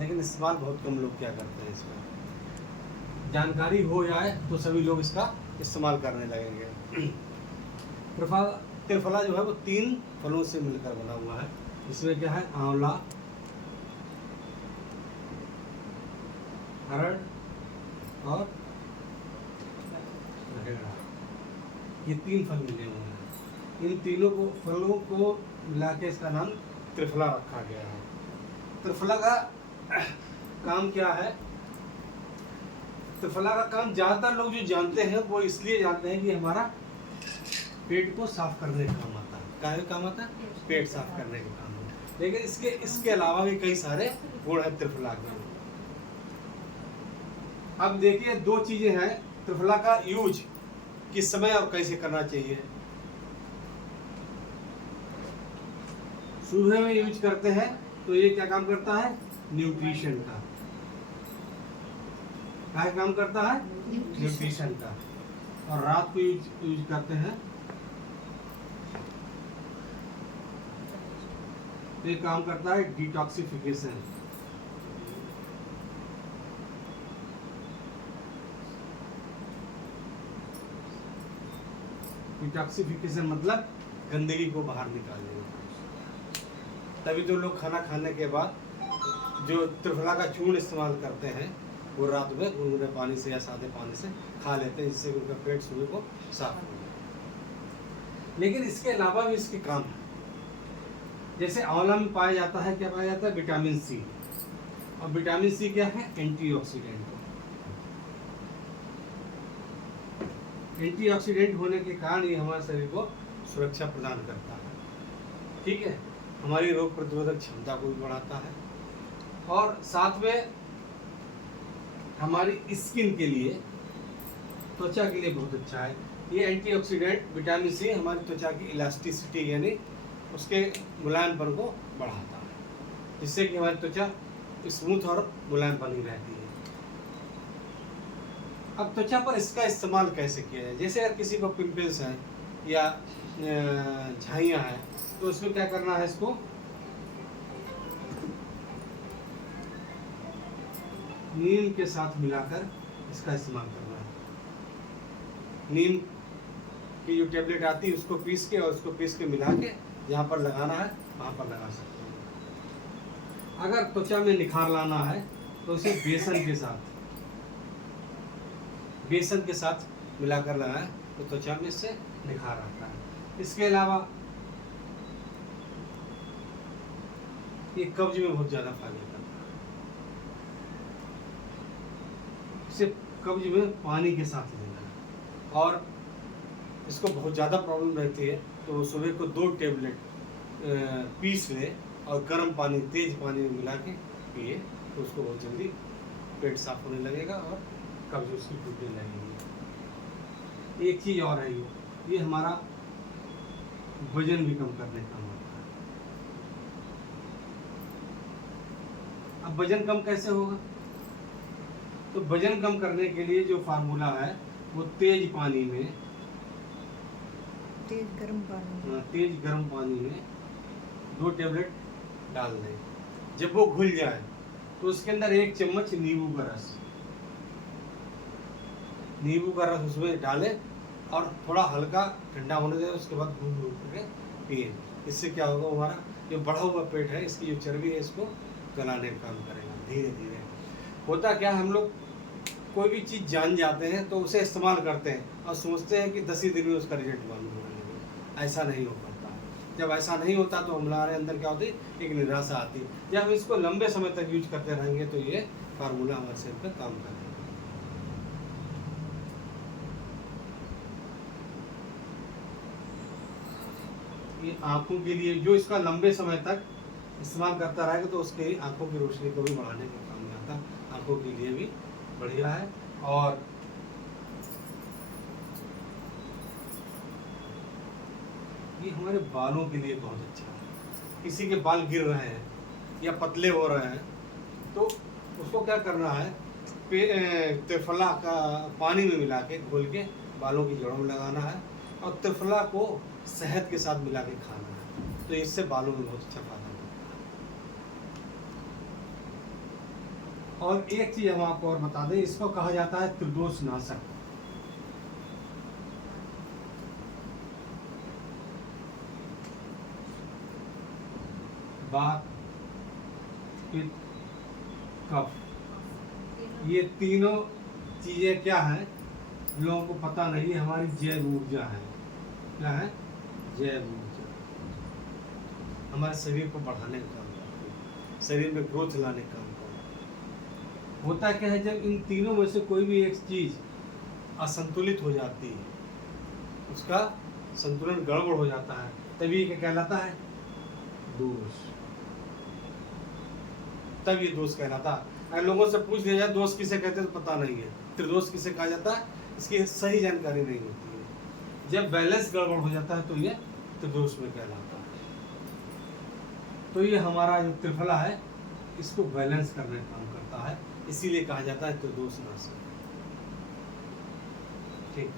लेकिन इस्तेमाल बहुत कम लोग क्या करते हैं इसका। जानकारी हो जाए तो सभी लोग इसका इस्तेमाल करने लगेंगे। त्रिफला जो है वो 3 फलों से मिलकर बना हुआ है। इसमें क्या है, आंवला, हरड़ और रहेड़ा, ये 3 फल मिले हुए हैं। इन तीनों को फलों को मिला के इसका नाम त्रिफला रखा गया है। त्रिफला का काम क्या है? त्रिफला का काम ज़्यादातर लोग जो जानते हैं वो इसलिए जानते हैं कि हमारा पेट को साफ करने का काम आता है। क्या काम आता है? पेट साफ करने का काम आता है। लेकिन इसके अलावा भी कई सारे गुण हैं त्रिफला के। अब देखिए 2 चीजें हैं त्रिफला का यूज किस समय और कैसे करना चाहिए। सुबह में यूज करते हैं तो ये क्या काम करता है? न्यूट्रिशन का। क्या काम करता है? न्यूट्रिशन का। और रात को यूज करते हैं तो ये काम करता है डिटॉक्सिफिकेशन। डिटॉक्सिफिकेशन मतलब गंदगी को बाहर निकालने। तभी तो लोग खाना खाने के बाद जो त्रिफला का चूर्ण इस्तेमाल करते हैं वो रात में गुनगुने पानी से या सादे पानी से खा लेते हैं, जिससे उनका पेट सुबह को साफ हो जाए। लेकिन इसके अलावा भी इसके काम है। जैसे आंवला में पाया जाता है, क्या पाया जाता है? Vitamin C. और विटामिन सी क्या है? एंटीऑक्सीडेंट। एंटीऑक्सीडेंट होने के कारण ये हमारे शरीर को सुरक्षा प्रदान करता है। ठीक है, हमारी रोग प्रतिरोधक क्षमता को भी बढ़ाता है और साथ में हमारी स्किन के लिए, त्वचा के लिए बहुत अच्छा है। ये एंटीऑक्सीडेंट विटामिन सी हमारी त्वचा की इलास्टिसिटी यानी उसके मुलायमपन को बढ़ाता है, जिससे कि हमारी त्वचा स्मूथ और मुलायम बनी रहती है। अब त्वचा पर इसका इस्तेमाल कैसे किया जाए? जैसे अगर किसी को पिंपल्स हैं या झाइयाँ हैं तो उसमें क्या करना है? इसको नीम के साथ मिलाकर इसका इस्तेमाल करना है। नीम की जो टेबलेट आती है उसको पीस के और उसको पीस के मिला के जहाँ पर लगाना है वहाँ पर लगा सकते हैं। अगर त्वचा में निखार लाना है तो उसे बेसन के साथ मिलाकर लगाएं तो त्वचा में इससे निखार आता है। इसके अलावा ये कब्ज में बहुत ज़्यादा फायदा करता है। इसे कब्ज में पानी के साथ लेना है और इसको बहुत ज़्यादा प्रॉब्लम रहती है तो सुबह को 2 टेबलेट पीस ले और गर्म पानी, तेज पानी में मिला के पिए तो उसको बहुत जल्दी पेट साफ होने लगेगा और कब्ज उसकी टूटने लगेगी। एक चीज़ और है, ये हमारा वजन भी कम करने का होता है। अब वजन कम कैसे होगा? तो वजन कम करने के लिए जो फार्मूला है वो तेज गर्म पानी में 2 टेबलेट डाल दें। जब वो घुल जाए तो उसके अंदर 1 चम्मच नींबू का रस उसमें डालें और थोड़ा हल्का ठंडा होने दें। उसके बाद घूम करके पिए। इससे क्या होगा? हमारा जो बढ़ा हुआ पेट है, इसकी जो चर्बी है, इसको गलाने का काम करेगा धीरे धीरे। होता क्या, हम लोग कोई भी चीज़ जान जाते हैं तो उसे इस्तेमाल करते हैं और सोचते हैं कि 10 ही दिन में उसका रिजल्ट मालूम होने लगेगा। ऐसा नहीं हो पाता। जब ऐसा नहीं होता तो हमारे अंदर क्या होती है? एक निराशा आती है। जब हम इसको लंबे समय तक यूज करते रहेंगे तो ये फार्मूला हमारे शरीर पर काम करेगा। ये आँखों के लिए, जो इसका लंबे समय तक इस्तेमाल करता रहेगा तो उसके आँखों की रोशनी को भी बढ़ाने का काम में आता है। आँखों के लिए भी बढ़िया है। और ये हमारे बालों के लिए बहुत अच्छा है। किसी के बाल गिर रहे हैं या पतले हो रहे हैं तो उसको क्या करना है? त्रिफला का पानी में मिला के घोल के बालों की जड़ों में लगाना है और त्रिफला को शहद के साथ मिला के खाना है। तो इससे बालों में बहुत अच्छा फायदा होता है। और एक चीज हम आपको और बता दें, इसको कहा जाता है त्रिदोष नाशक। वात, पित्त, कफ, ये तीनों चीजें क्या है लोगों को पता नहीं, हमारी जैव ऊर्जा है। क्या है? जैव ऊर्जा। हमारे शरीर को बढ़ाने का काम करती है, शरीर में ग्रोथ लाने का काम करती है। होता क्या है, जब इन तीनों में से कोई भी एक चीज असंतुलित हो जाती है, उसका संतुलन गड़बड़ हो जाता है, तभी क्या कहलाता है? दोष। तब ये दोष कहलाता है। अगर लोगों से पूछ लिया जाए दोष किसे कहते हैं तो पता नहीं है, त्रिदोष किसे कहा जाता है, इसकी सही जानकारी नहीं होती है। जब बैलेंस गड़बड़ हो जाता है तो ये त्रिदोष में कहलाता है। तो ये हमारा जो त्रिफला है इसको बैलेंस करने का काम करता है, इसीलिए कहा जाता है त्रिदोष नाशक। ठीक।